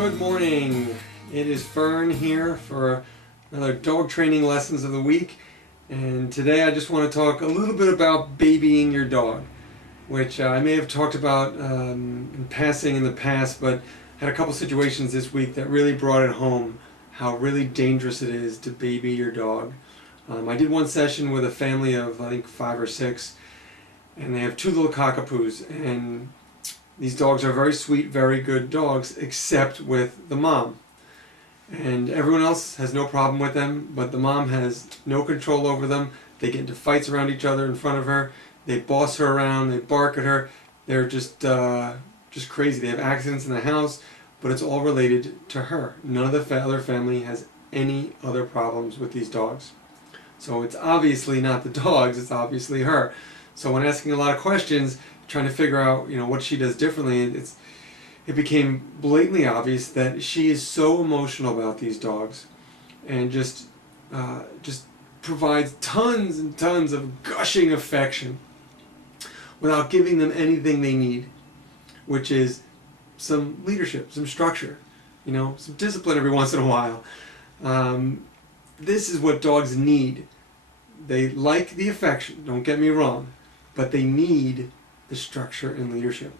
Good morning. It is Fern here for another dog training lessons of the week, and today I just want to talk a little bit about babying your dog, which I may have talked about in passing in the past, but had a couple situations this week that really brought it home how really dangerous it is to baby your dog. I did one session with a family of I think 5 or 6, and they have 2 little cockapoos, and these dogs are very sweet, very good dogs, except with the mom. And everyone else has no problem with them, but the mom has no control over them. They get into fights around each other in front of her. They boss her around, they bark at her. They're just crazy. They have accidents in the house, but it's all related to her. None of the other family has any other problems with these dogs. So it's obviously not the dogs, it's obviously her. So when asking a lot of questions, trying to figure out, what she does differently, it became blatantly obvious that she is so emotional about these dogs, and just provides tons and tons of gushing affection without giving them anything they need, which is some leadership, some structure, some discipline every once in a while. This is what dogs need. They like the affection, don't get me wrong, but they need the structure and leadership.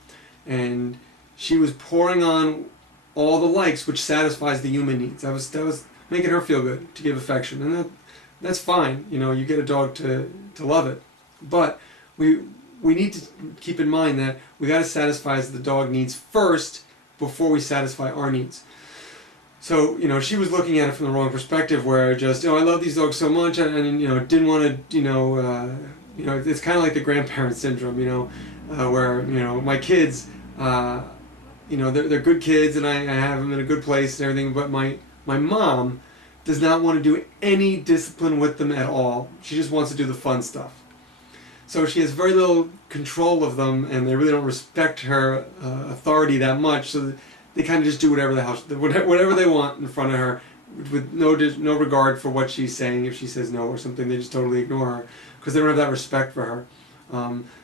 And she was pouring on all the likes, which satisfies the human needs. That was making her feel good, to give affection, and that's fine. You get a dog to love it, but we need to keep in mind that we got to satisfy the dog needs first before we satisfy our needs. So she was looking at it from the wrong perspective, where just I love these dogs so much, and didn't want to it's kind of like the grandparent syndrome, where my kids, they're good kids, and I have them in a good place and everything, but my mom does not want to do any discipline with them at all. She just wants to do the fun stuff. So she has very little control of them, and they really don't respect her authority that much. So they kind of just do whatever they want in front of her, with no regard for what she's saying. If she says no or something, they just totally ignore her because they don't have that respect for her.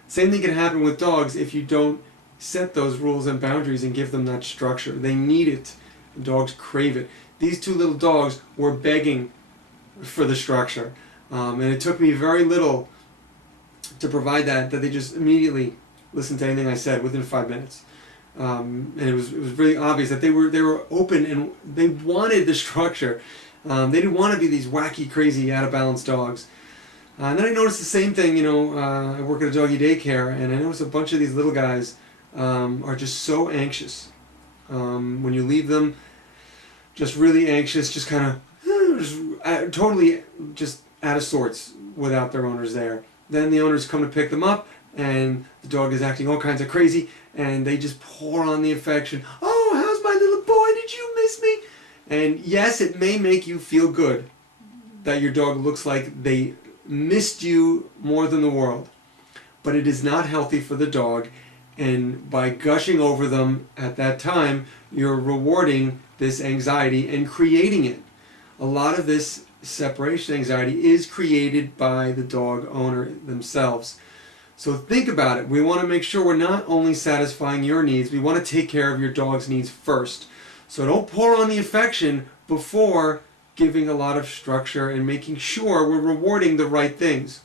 Same thing can happen with dogs if you don't set those rules and boundaries and give them that structure. They need it. Dogs crave it. These 2 little dogs were begging for the structure, and it took me very little to provide that they just immediately listened to anything I said within 5 minutes. And it was really obvious that they were open and they wanted the structure. They didn't want to be these wacky, crazy, out of balance dogs. And then I noticed the same thing. I work at a doggy daycare, and I noticed a bunch of these little guys are just so anxious. When you leave them, just really anxious, just kind of totally just out of sorts without their owners there. Then the owners come to pick them up, and the dog is acting all kinds of crazy, and they just pour on the affection. Oh, how's my little boy? Did you miss me? And yes, it may make you feel good that your dog looks like they missed you more than the world, but it is not healthy for the dog, and by gushing over them at that time, you're rewarding this anxiety and creating it. A lot of this separation anxiety is created by the dog owner themselves. So think about it. We want to make sure we're not only satisfying your needs, we want to take care of your dog's needs first. So don't pour on the affection before giving a lot of structure and making sure we're rewarding the right things.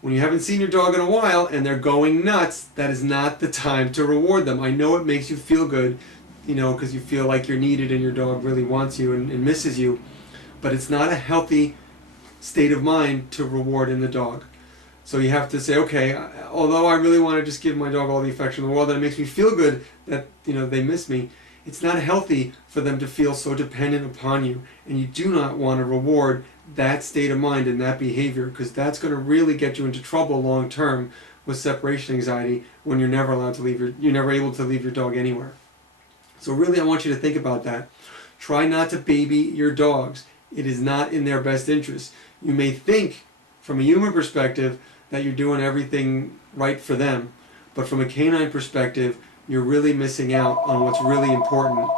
When you haven't seen your dog in a while and they're going nuts, that is not the time to reward them. I know it makes you feel good, because you feel like you're needed and your dog really wants you and misses you, but it's not a healthy state of mind to reward in the dog. So you have to say, okay, although I really want to just give my dog all the affection in the world and it makes me feel good that they miss me, it's not healthy for them to feel so dependent upon you, and you do not want to reward that state of mind and that behavior, because that's going to really get you into trouble long term with separation anxiety when you're never able to leave your dog anywhere. So really, I want you to think about that. Try not to baby your dogs. It is not in their best interest. You may think from a human perspective that you're doing everything right for them, but from a canine perspective, you're really missing out on what's really important.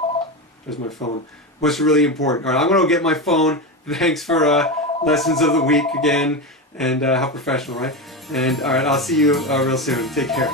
There's my phone. What's really important. All right, I'm going to go get my phone. Thanks for lessons of the week again, and how professional, right? And all right, I'll see you real soon. Take care.